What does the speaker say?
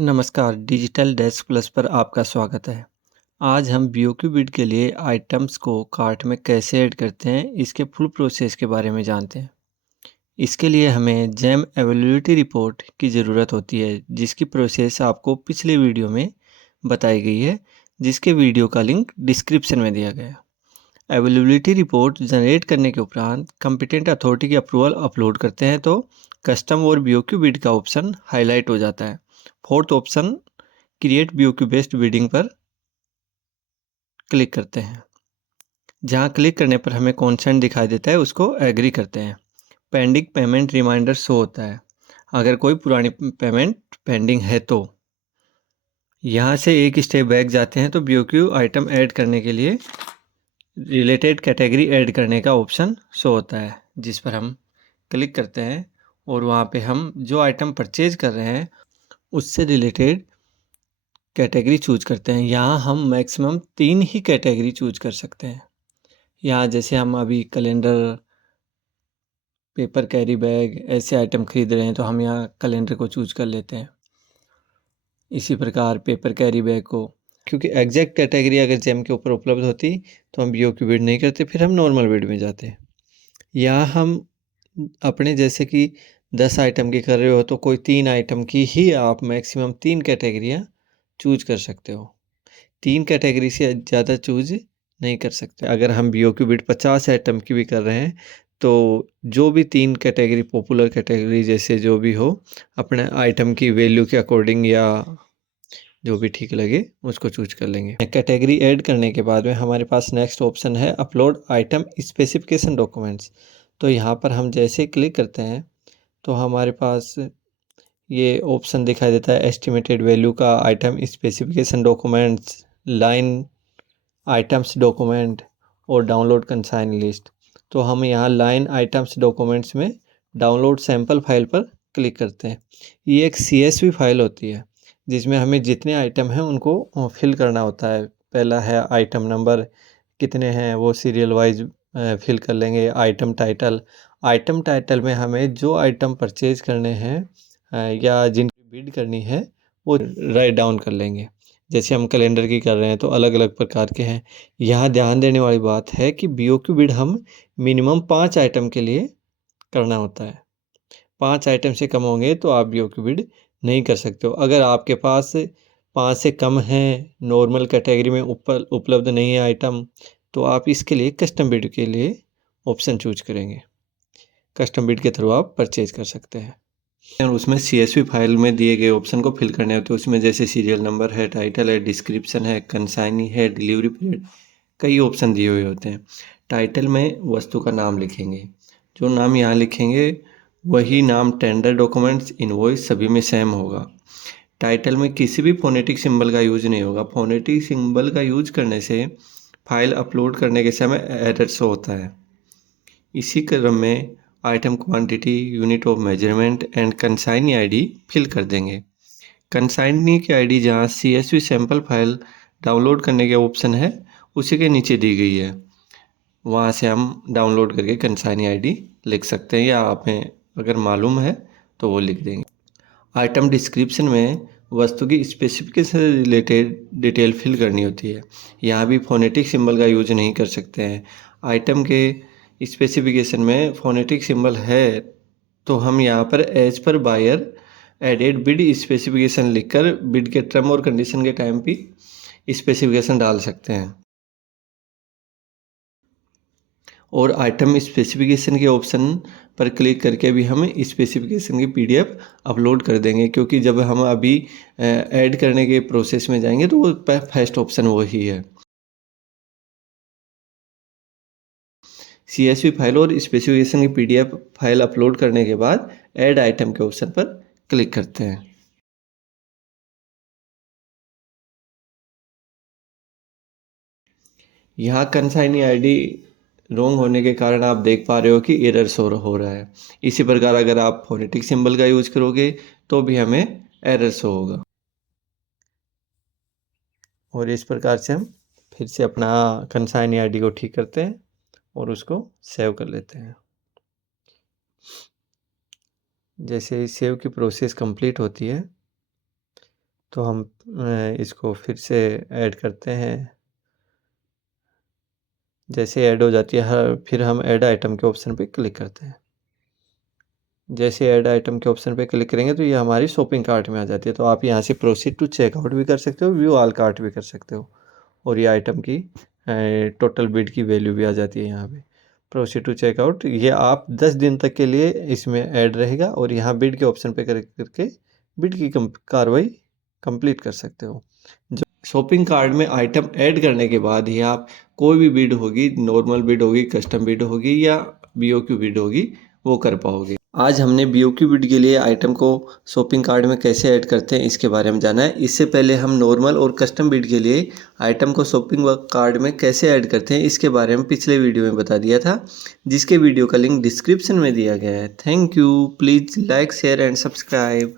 नमस्कार, digital desk plus पर आपका स्वागत है। आज हम BOQ बिड के लिए आइटम्स को कार्ट में कैसे ऐड करते हैं, इसके फुल प्रोसेस के बारे में जानते हैं। इसके लिए हमें जैम अवेलेबिलिटी रिपोर्ट की ज़रूरत होती है, जिसकी प्रोसेस आपको पिछले वीडियो में बताई गई है, जिसके वीडियो का लिंक डिस्क्रिप्शन में दिया गया है। अवेलेबिलिटी रिपोर्ट जनरेट करने के उपरांत कंपिटेंट अथॉरिटी की अप्रूवल अपलोड करते हैं तो कस्टम और BOQ बिड का ऑप्शन हाईलाइट हो जाता है। Fourth option create BOQ based bidding पर क्लिक करते हैं। जहां क्लिक करने पर हमें कॉन्सेंट दिखाई देता है, उसको एग्री करते हैं। पेंडिंग पेमेंट रिमाइंडर शो होता है अगर कोई पुरानी पेमेंट पेंडिंग है तो। यहाँ से एक स्टेप बैक जाते हैं तो BOQ आइटम ऐड करने के लिए रिलेटेड कैटेगरी ऐड करने का ऑप्शन शो होता है, जिस पर हम क्लिक करते हैं और वहाँ पे हम जो आइटम परचेज कर रहे हैं उससे रिलेटेड कैटेगरी चूज करते हैं। यहाँ हम मैक्सिमम 3 ही कैटेगरी चूज कर सकते हैं। यहाँ जैसे हम अभी कैलेंडर, पेपर कैरी बैग ऐसे आइटम खरीद रहे हैं तो हम यहाँ कैलेंडर को चूज कर लेते हैं। इसी प्रकार पेपर कैरी बैग को, क्योंकि एग्जैक्ट कैटेगरी अगर जेम के ऊपर उपलब्ध होती तो हम BOQ बिड नहीं करते, फिर हम नॉर्मल बिड में जाते। यहाँ हम अपने जैसे कि 10 आइटम की कर रहे हो तो कोई 3 आइटम की ही आप मैक्सिमम 3 कैटेगरियाँ चूज कर सकते हो। 3 कैटेगरी से ज़्यादा चूज नहीं कर सकते। अगर हम BOQ बिड 50 आइटम की भी कर रहे हैं तो जो भी 3 कैटेगरी पॉपुलर कैटेगरी जैसे जो भी हो, अपने आइटम की वैल्यू के अकॉर्डिंग या जो भी ठीक लगे उसको चूज कर लेंगे। कैटेगरी ऐड करने के बाद में हमारे पास नेक्स्ट ऑप्शन है अपलोड आइटम स्पेसिफिकेशन डॉक्यूमेंट्स। तो यहाँ पर हम जैसे क्लिक करते हैं तो हमारे पास ये ऑप्शन दिखाई देता है एस्टिमेटेड वैल्यू का, item specification documents, line items document और डाउनलोड कंसाइन लिस्ट। तो हम यहाँ लाइन आइटम्स डॉक्यूमेंट्स में डाउनलोड सैंपल फाइल पर क्लिक करते हैं। ये एक CSV फाइल होती है जिसमें हमें जितने आइटम हैं उनको फिल करना होता है। पहला है आइटम नंबर, कितने हैं वो सीरियल वाइज फिल कर लेंगे। आइटम टाइटल में हमें जो आइटम परचेज करने हैं या जिनकी बिड करनी है वो राइट डाउन कर लेंगे। जैसे हम कैलेंडर की कर रहे हैं तो अलग अलग प्रकार के हैं। यहाँ ध्यान देने वाली बात है कि BOQ बिड हम मिनिमम 5 आइटम के लिए करना होता है। 5 आइटम से कम होंगे तो आप BOQ बिड नहीं कर सकते हो। अगर आपके पास 5 से कम हैं, नॉर्मल कैटेगरी में ऊपर उपलब्ध नहीं है आइटम, तो आप इसके लिए कस्टम बिड के लिए ऑप्शन चूज करेंगे। कस्टम बिड के थ्रू आप परचेज कर सकते हैं और उसमें CSV फाइल में दिए गए ऑप्शन को फिल करने होते हैं। उसमें जैसे सीरियल नंबर है, टाइटल है, डिस्क्रिप्शन है, कंसाइनी है, डिलीवरी पीरियड, कई ऑप्शन दिए हुए होते हैं। टाइटल में वस्तु का नाम लिखेंगे, जो नाम यहाँ लिखेंगे वही नाम टेंडर, डॉक्यूमेंट्स, इनवॉइस सभी में सेम होगा। टाइटल में किसी भी फोनेटिक सिंबल का यूज नहीं होगा। फोनेटिक सिंबल का यूज करने से फाइल अपलोड करने के समय एरर शो होता है। इसी क्रम में item quantity, unit of measurement and consignee ID fill कर देंगे। कंसाइनी की ID जहाँ CSV सैंपल फाइल डाउनलोड करने के ऑप्शन है उसी के नीचे दी गई है, वहाँ से हम डाउनलोड करके कंसाइनी ID लिख सकते हैं या हमें अगर मालूम है तो वो लिख देंगे। आइटम डिस्क्रिप्शन में वस्तु की स्पेसिफिकेशन से रिलेटेड डिटेल फिल करनी होती है। यहाँ भी फोनेटिक सिंबल का यूज नहीं कर सकते हैं। आइटम के स्पेसिफिकेशन में फोनेटिक सिंबल है तो हम यहाँ पर as per buyer added bid specification लिखकर बिड के टर्म और कंडीशन के टाइम भी स्पेसिफिकेशन डाल सकते हैं। और आइटम स्पेसिफिकेशन के ऑप्शन पर क्लिक करके भी हम स्पेसिफिकेशन की PDF अपलोड कर देंगे, क्योंकि जब हम अभी ऐड करने के प्रोसेस में जाएंगे तो वो फर्स्ट ऑप्शन वही है। CSV फाइल और स्पेसिफिकेशन की PDF फाइल अपलोड करने के बाद ऐड आइटम के ऑप्शन पर क्लिक करते हैं। यहाँ कंसाइनी ID रॉन्ग होने के कारण आप देख पा रहे हो कि एरर शो हो रहा है। इसी प्रकार अगर आप फोनेटिक सिंबल का यूज करोगे तो भी हमें एरर शो होगा। और इस प्रकार से हम फिर से अपना कंसाइनी ID को ठीक करते हैं और उसको सेव कर लेते हैं। जैसे ही सेव की प्रोसेस कंप्लीट होती है तो हम इसको फिर से ऐड करते हैं। जैसे ऐड हो जाती है फिर हम ऐड आइटम के ऑप्शन पे क्लिक करते हैं। जैसे ऐड आइटम के ऑप्शन पे क्लिक करेंगे तो ये हमारी शॉपिंग कार्ट में आ जाती है। तो आप यहाँ से प्रोसीड टू चेकआउट भी कर सकते हो, व्यू ऑल कार्ट भी कर सकते हो, और ये आइटम की टोटल बिड की वैल्यू भी आ जाती है यहाँ पे। प्रोसीड टू चेकआउट ये आप 10 दिन तक के लिए इसमें ऐड रहेगा, और यहाँ बिड के ऑप्शन पे करके बिड की कार्रवाई कंप्लीट कर सकते हो। जो शॉपिंग कार्ट में आइटम ऐड करने के बाद ही आप कोई भी बिड होगी, नॉर्मल बिड होगी, कस्टम बिड होगी या BOQ बिड होगी, वो कर पाओगे। आज हमने BOQ बिड के लिए आइटम को शॉपिंग कार्ट में कैसे ऐड करते हैं इसके बारे में जाना है। इससे पहले हम नॉर्मल और कस्टम बिड के लिए आइटम को शॉपिंग कार्ट में कैसे ऐड करते हैं इसके बारे में पिछले वीडियो में बता दिया था, जिसके वीडियो का लिंक डिस्क्रिप्शन में दिया गया है। Thank you. Please like, share and subscribe.